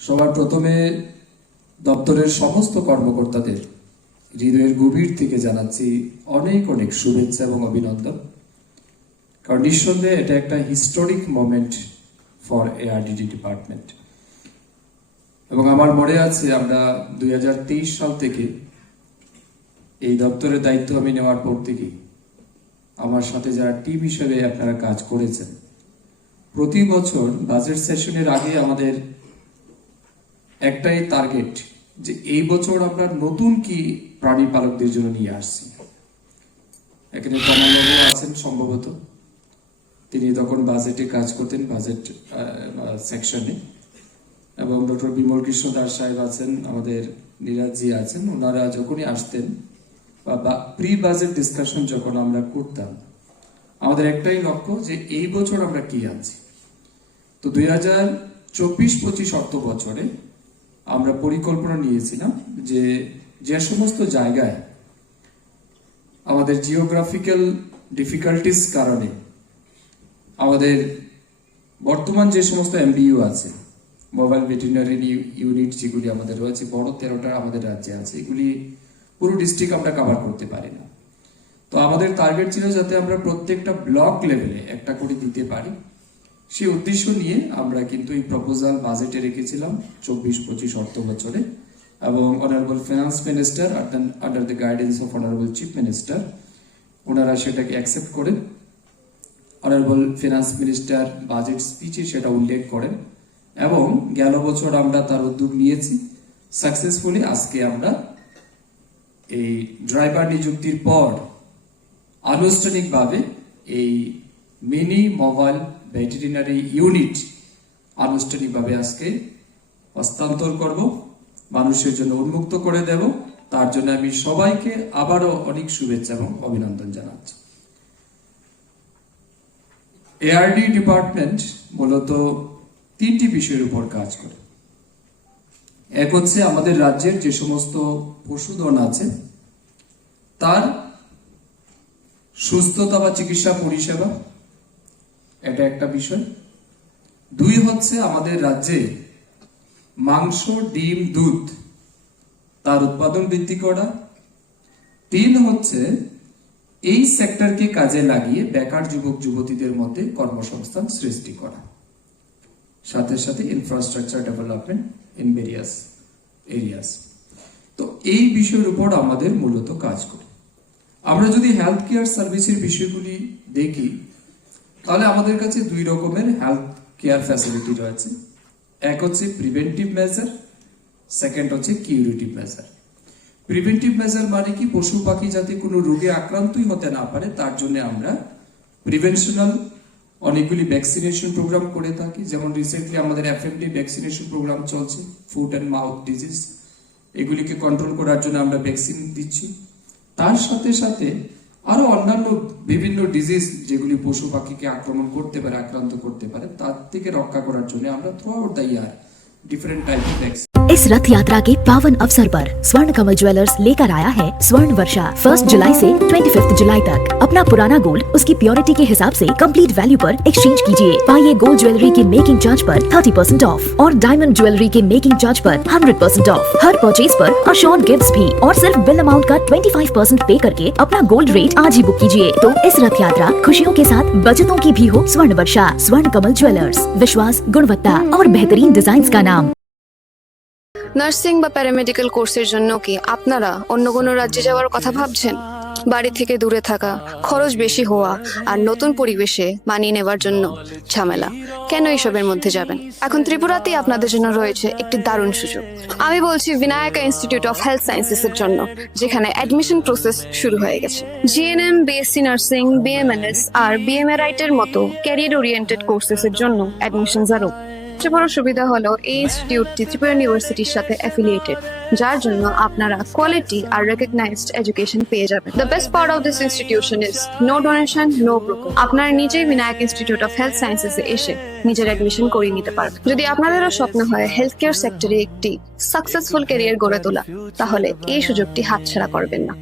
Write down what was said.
সবার প্রথমে দপ্তরের সমস্ত কর্মকর্তাদের হৃদয়ের গভীর থেকে জানাচ্ছি অনেক অনেক শুভেচ্ছা এবং অভিনন্দন। কারণ নিঃসন্দেহে এটা একটা historic moment for ARDD department. এবং আমার মনে আছে আমরা 2023 সাল থেকে এই দপ্তরের দায়িত্ব আমি নেওয়ার পর থেকেই আমার সাথে যারা টিম হিসেবে আপনারা কাজ করেছেন, প্রতি বছর বাজেট সেশনের আগে আমাদের একটাই টার্গেট যে এই বছর আমরা নতুন কি প্রাণী পালকদের জন্য নিয়ে আসছি। এখানে কমলবাবু আছেন সম্ভবত, তিনি তখন বাজেটে কাজ করতেন, বাজেট সেকশনে, এবং ডক্টর বিমল কৃষ্ণ দাস সাহেব আছেন, আমাদের নিরাজজি আছেন। ওনারা যখনই আসতেন বা প্রি বাজেট ডিসকাশন যখন আমরা করতাম, আমাদের একটাই লক্ষ্য যে এই বছর আমরা কি আনছি। তো 2024-25 অর্থ বছরে আমরা পরিকল্পনা নিয়েছিলাম যে যে সমস্ত জায়গায় আমাদের জিওগ্রাফিক্যাল ডিফিকাল্টিস কারণে আমাদের বর্তমান যে সমস্ত এমবিইউ আছে, মোবাইল ভেটেরিনারি ইউনিট যেগুলি আমাদের রয়েছে, বড় 13টা আমাদের রাজ্যে আছে, এগুলি পুরো ডিস্ট্রিক্ট আমরা কভার করতে পারি না। তো আমাদের টার্গেট ছিল যাতে আমরা প্রত্যেকটা ব্লক লেভেলে একটা করে দিতে পারি। সেই উদ্দেশ্য নিয়ে আমরা কিন্তু এই প্রপোজাল বাজেটে রেখেছিলাম 24-25 অর্থ বছরে, এবং honourable finance minister under the guidance of honourable chief minister ওনারা সেটাকে অ্যাকসেপ্ট করেন। অনারেবল ফিনান্স মিনিস্টার বাজেট স্পিচে সেটা উল্লেখ করেন, এবং গেল বছর আমরা তার উদ্যোগ নিয়েছি সাকসেসফুলি। আজকে আমরা এই ড্রাইভার নিযুক্তির পর আনুষ্ঠানিকভাবে এই মিনি মোবাইল ভেটেরিনারি ইউনিট আনুষ্ঠানিকভাবে আজকে হস্তান্তর করব, মানুষের জন্য উন্মুক্ত করে দেব। তার জন্য আমি সবাইকে আবারও অনেক শুভেচ্ছা এবং অভিনন্দন জানাচ্ছি। এআরডি ডিপার্টমেন্ট মূলত 3টি বিষয়ের উপর কাজ করে। এক হচ্ছে আমাদের রাজ্যের যে সমস্ত পশুধন আছে তার সুস্থতা বা চিকিৎসা পরিষেবা, এটা একটা বিষয়। 2 হচ্ছে আমাদের রাজ্যে মাংস, ডিম, দুধ তার উৎপাদন বৃদ্ধি করা। 3 হচ্ছে এই সেক্টরকে কাজে লাগিয়ে বেকার যুবক যুবতীদের মধ্যে কর্মসংস্থান সৃষ্টি করা, সাথে সাথে infrastructure development in various areas. তো এই বিষয়ের উপর আমাদের মূলত কাজ করি। আমরা যদি হেলথ কেয়ার সার্ভিসের বিষয়গুলি দেখি, তাহলে আমাদের কাছে 2 রকমের হেলথ কেয়ার ফ্যাসিলিটি রয়েছে। এক হচ্ছে প্রিভেন্টিভ মেজার, সেকেন্ড হচ্ছে কিউরেটিভ মেজার। প্রিভেন্টিভ মেজার মানে কি, পশু পাখি যাতে কোনো রোগে আক্রান্তই হতে না পারে তার জন্য আমরা প্রিভেনশনাল অনেকগুলি ভ্যাকসিনেশন প্রোগ্রাম করে থাকি। যেমন রিসেন্টলি আমাদের এফএমডি ভ্যাকসিনেশন প্রোগ্রাম চলছে, ফুট অ্যান্ড মাউথ ডিজিজ, এগুলিকে কন্ট্রোল করার জন্য আমরা ভ্যাকসিন দিচ্ছি। তার সাথে সাথে আরো অন্যান্য বিভিন্ন ডিজিজ যেগুলি পশু পাখিকে আক্রমণ করতে পারে, আক্রান্ত করতে পারে, তার থেকে রক্ষা করার জন্য আমরা through out the year different type की वैक्सीन। इस रथ यात्रा के पावन अवसर पर स्वर्ण कमल ज्वेलर्स लेकर आया है स्वर्ण वर्षा 1 जुलाई से 25 जुलाई तक। अपना पुराना गोल्ड उसकी प्योरिटी के हिसाब से कंप्लीट वैल्यू पर एक्सचेंज कीजिए। पाइए गोल्ड ज्वेलरी के मेकिंग चार्ज पर 30% ऑफ और डायमंड ज्वेलरी के मेकिंग चार्ज पर 100% ऑफ। हर परचेज पर अश्योर्ड गिफ्ट्स भी, और सिर्फ बिल अमाउंट का 25% पे करके अपना गोल्ड रेट आज ही बुक कीजिए। तो इस रथ यात्रा खुशियों के साथ बचतों की भी हो। स्वर्ण वर्षा स्वर्ण कमल ज्वेलर्स, विश्वास, गुणवत्ता और बेहतरीन डिजाइन का नाम। নার্সিং বা প্যারামেডিক্যাল কোর্সের জন্য কি আপনারা অন্য কোনো রাজ্যে যাওয়ার কথা ভাবছেন? বাড়ি থেকে দূরে থাকা, খরচ বেশি হওয়া আর নতুন পরিবেশে মানিয়ে নেওয়ার জন্য ঝামেলা, কেন এইসবের মধ্যে যাবেন? এখন ত্রিপুরাতেই আপনাদের জন্য রয়েছে একটি দারুণ সুযোগ। আমি বলছি বিনায়কা ইনস্টিটিউট অফ হেলথ সায়েন্সেস এর জন্য, যেখানে অ্যাডমিশন প্রসেস শুরু হয়ে গেছে। জিএনএম, বিএসসি নার্সিং, বিএমএনএস আর বিএমএরাইট এর মতো ক্যারিয়ার ওরিয়েন্টেড কোর্সেস এর জন্য অ্যাডমিশনস আরও সবচেয়ে বড় সুবিধা হলো এই ইনস্টিটিউটটি ত্রিপুরা ইউনিভার্সিটির সাথে অ্যাফিলিয়েটেড, যার জন্য আপনারা কোয়ালিটি আর রেকগনাইজড এডুকেশন পেয়ে যাবেন। The best part of this institution is no donation, no broker. আপনারা নিজেই বিনায়ক ইনস্টিটিউট অফ হেলথ সায়েন্সেসে এসে নিজের অ্যাডমিশন করিয়ে নিতে পারবেন। যদি আপনাদেরও স্বপ্ন হয় হেলথ কেয়ার সেক্টরে একটি সাকসেসফুল ক্যারিয়ার গড়ে তোলা, তাহলে এই সুযোগটি হাতছাড়া করবেন না।